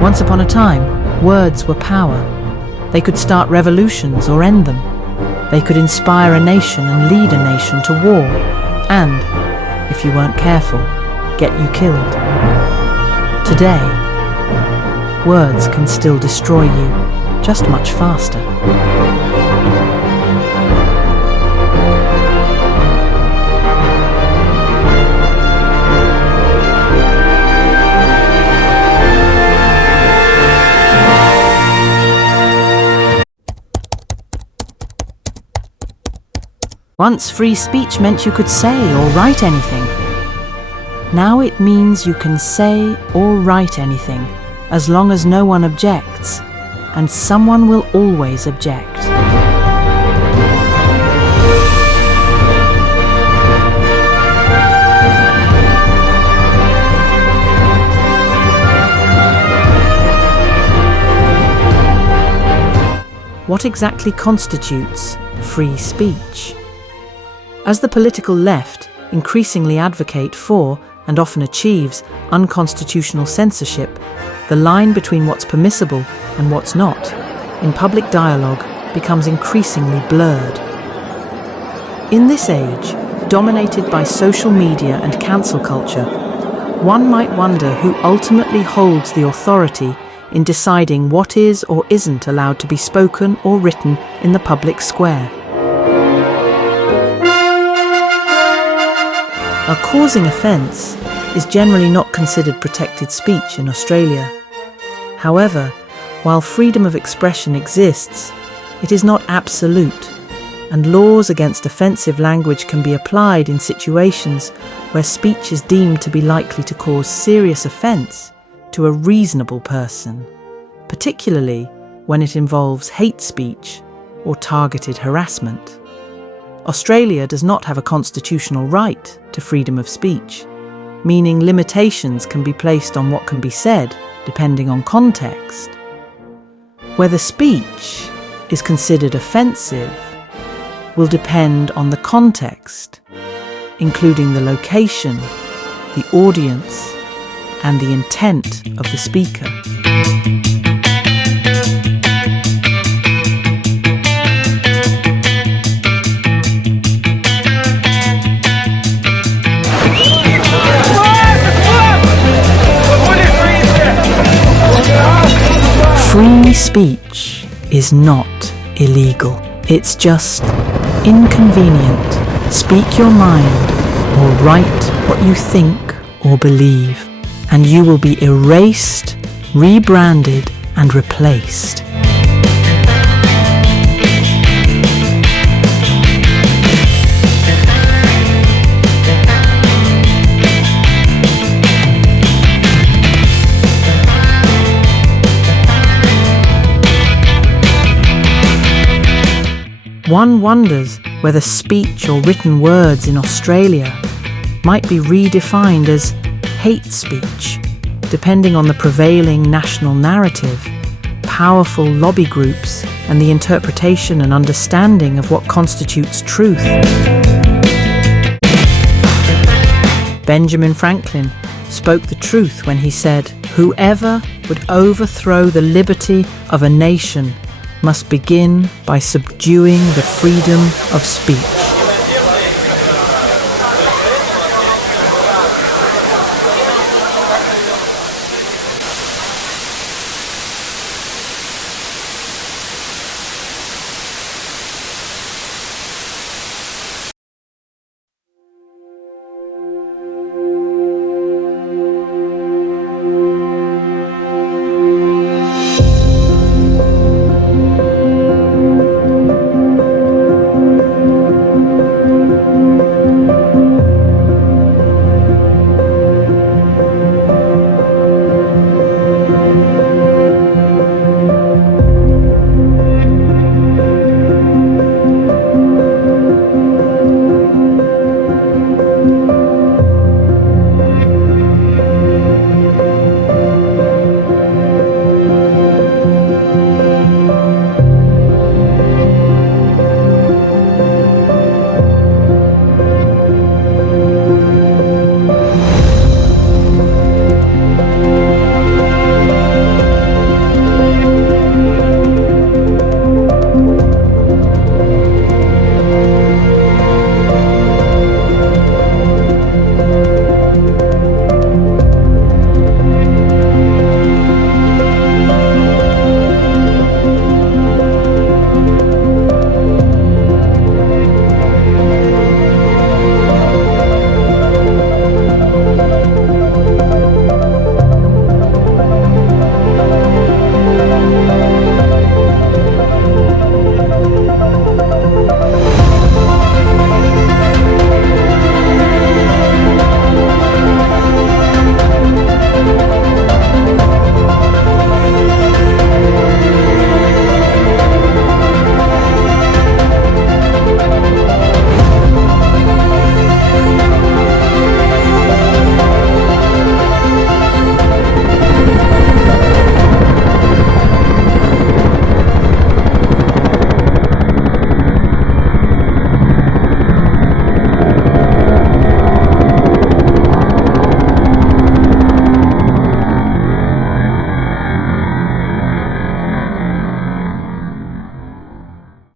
Once upon a time, words were power. They could start revolutions or end them. They could inspire a nation and lead a nation to war, and, if you weren't careful, get you killed. Today, words can still destroy you, just much faster. Once free speech meant you could say or write anything. Now it means you can say or write anything, as long as no one objects, and someone will always object. What exactly constitutes free speech? As the political left increasingly advocate for, and often achieves, unconstitutional censorship, the line between what's permissible and what's not, in public dialogue, becomes increasingly blurred. In this age, dominated by social media and cancel culture, one might wonder who ultimately holds the authority in deciding what is or isn't allowed to be spoken or written in the public square. A causing offence is generally not considered protected speech in Australia. However, while freedom of expression exists, it is not absolute, and laws against offensive language can be applied in situations where speech is deemed to be likely to cause serious offence to a reasonable person, particularly when it involves hate speech or targeted harassment. Australia does not have a constitutional right to freedom of speech, meaning limitations can be placed on what can be said depending on context. Whether speech is considered offensive will depend on the context, including the location, the audience, and the intent of the speaker. Free speech is not illegal. It's just inconvenient. Speak your mind or write what you think or believe, and you will be erased, rebranded, and replaced. One wonders whether speech or written words in Australia might be redefined as hate speech, depending on the prevailing national narrative, powerful lobby groups, and the interpretation and understanding of what constitutes truth. Benjamin Franklin spoke the truth when he said, "Whoever would overthrow the liberty of a nation must begin by subduing the freedom of speech."